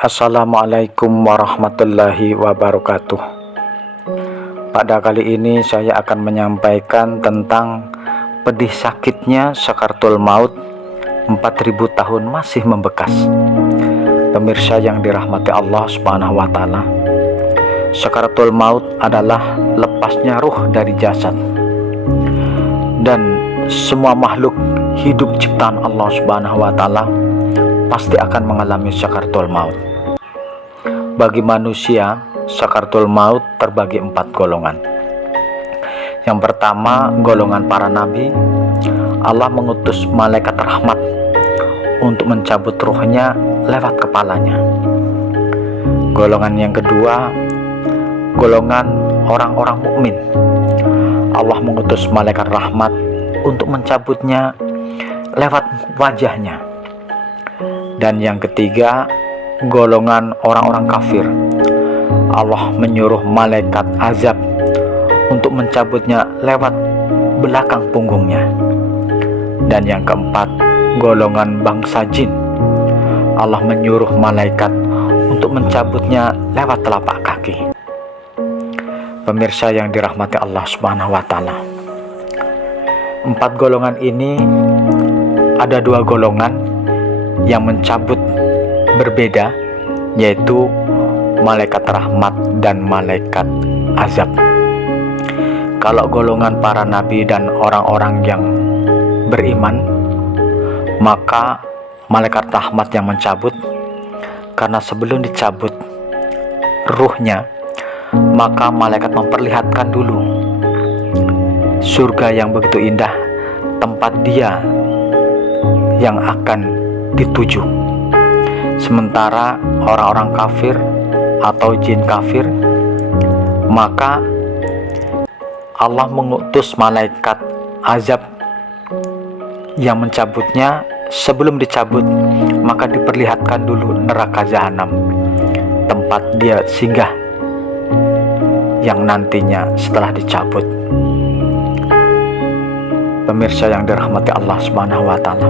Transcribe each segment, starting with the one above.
Assalamualaikum warahmatullahi wabarakatuh. Pada kali ini saya akan menyampaikan tentang pedih sakitnya sakaratul maut 4000 tahun masih membekas. Pemirsa yang dirahmati Allah Subhanahu wa taala, sakaratul maut adalah lepasnya ruh dari jasad. Dan semua makhluk hidup ciptaan Allah Subhanahu wa taala pasti akan mengalami sakaratul maut. Bagi manusia, sakaratul maut terbagi 4 golongan. Yang pertama, golongan para nabi. Allah mengutus malaikat rahmat untuk mencabut ruhnya lewat kepalanya. Golongan yang kedua, golongan orang-orang mukmin. Allah mengutus malaikat rahmat untuk mencabutnya lewat wajahnya. Dan yang ketiga, golongan orang-orang kafir. Allah menyuruh malaikat azab untuk mencabutnya lewat belakang punggungnya. Dan yang keempat, golongan bangsa jin. Allah menyuruh malaikat untuk mencabutnya lewat telapak kaki. Pemirsa yang dirahmati Allah Subhanahu wa taala, 4 golongan ini ada 2 golongan yang mencabut berbeda, yaitu malaikat rahmat dan malaikat azab. Kalau golongan para nabi dan orang-orang yang beriman, maka malaikat rahmat yang mencabut, karena sebelum dicabut ruhnya, maka malaikat memperlihatkan dulu surga yang begitu indah, tempat dia yang akan dituju. Sementara orang-orang kafir atau jin kafir, maka Allah mengutus malaikat azab yang mencabutnya. Sebelum dicabut, maka diperlihatkan dulu neraka jahanam, tempat dia singgah yang nantinya setelah dicabut. Pemirsa yang dirahmati Allah Subhanahu wa taala,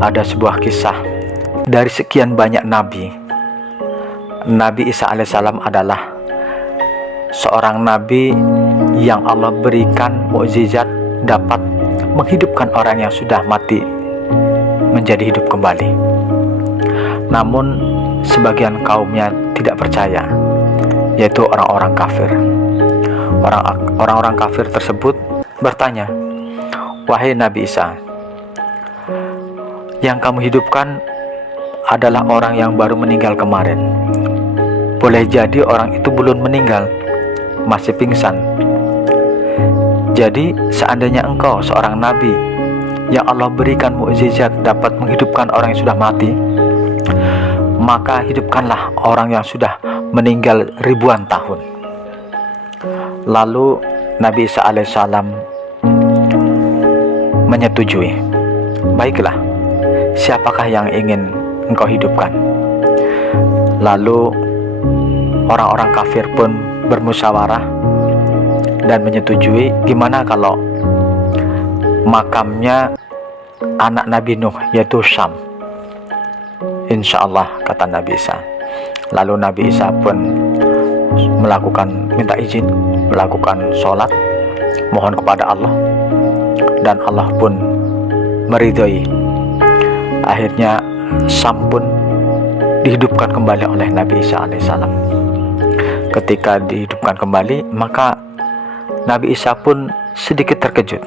ada sebuah kisah dari sekian banyak nabi. Nabi Isa alaihissalam adalah seorang nabi yang Allah berikan mukjizat dapat menghidupkan orang yang sudah mati menjadi hidup kembali. Namun sebagian kaumnya tidak percaya, yaitu orang-orang kafir. Orang-orang kafir tersebut bertanya, "Wahai Nabi Isa, yang kamu hidupkan adalah orang yang baru meninggal kemarin. Boleh jadi orang itu belum meninggal, masih pingsan. Jadi seandainya engkau seorang nabi yang Allah berikan mukjizat dapat menghidupkan orang yang sudah mati, maka hidupkanlah orang yang sudah meninggal ribuan tahun." Lalu Nabi Isa alaihissalam menyetujui. "Baiklah, siapakah yang ingin engkau hidupkan?" Lalu orang-orang kafir pun bermusyawarah dan menyetujui, gimana kalau makamnya anak Nabi Nuh, yaitu Syam. Insya Allah, kata Nabi Isa. Lalu Nabi Isa pun minta izin, melakukan sholat, mohon kepada Allah, dan Allah pun meridhoi. Akhirnya Syam pun dihidupkan kembali oleh Nabi Isa alaihissalam. Ketika dihidupkan kembali, maka Nabi Isa pun sedikit terkejut.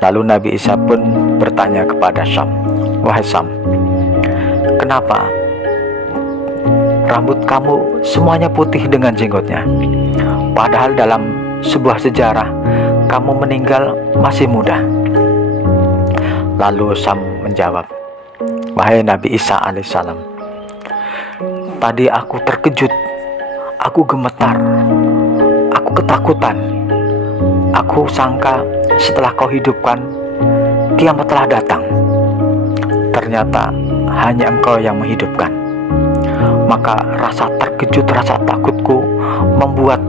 Lalu Nabi Isa pun bertanya kepada Syam, "Wahai Syam, kenapa rambut kamu semuanya putih dengan jenggotnya? Padahal dalam sebuah sejarah kamu meninggal masih muda." Lalu Syam menjawab, "Wahai Nabi Isa alaihissalam, tadi aku terkejut, aku gemetar, aku ketakutan. Aku sangka setelah kau hidupkan, kiamat telah datang. Ternyata hanya engkau yang menghidupkan. Maka rasa terkejut, rasa takutku membuat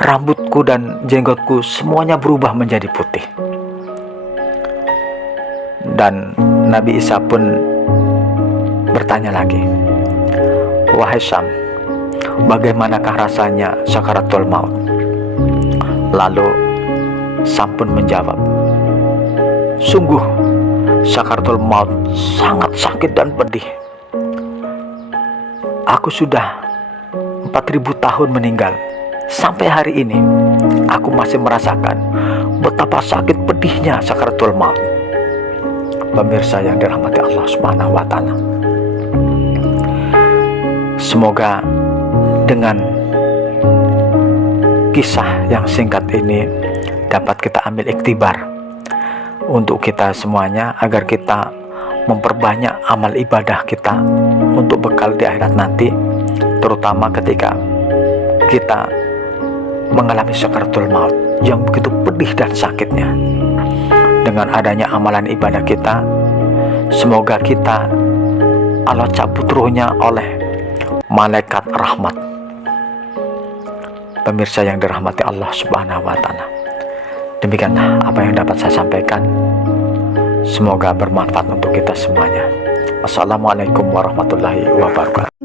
rambutku dan jenggotku semuanya berubah menjadi putih." Dan Nabi Isa pun bertanya lagi, "Wahai Sam, bagaimanakah rasanya sakaratul maut?" Lalu Sam pun menjawab, "Sungguh, sakaratul maut sangat sakit dan pedih. Aku sudah 4000 tahun meninggal. Sampai hari ini aku masih merasakan betapa sakit pedihnya sakaratul maut." Pemirsa yang dirahmati Allah Subhanahu wa taala, semoga dengan kisah yang singkat ini dapat kita ambil iktibar untuk kita semuanya, agar kita memperbanyak amal ibadah kita untuk bekal di akhirat nanti, terutama ketika kita mengalami sakaratul maut yang begitu pedih dan sakitnya. Dengan adanya amalan ibadah kita, semoga kita Allah cabut ruhnya oleh malaikat rahmat. Pemirsa yang dirahmati Allah Subhanahu wa taala, demikianlah apa yang dapat saya sampaikan. Semoga bermanfaat untuk kita semuanya. Wassalamualaikum warahmatullahi wabarakatuh.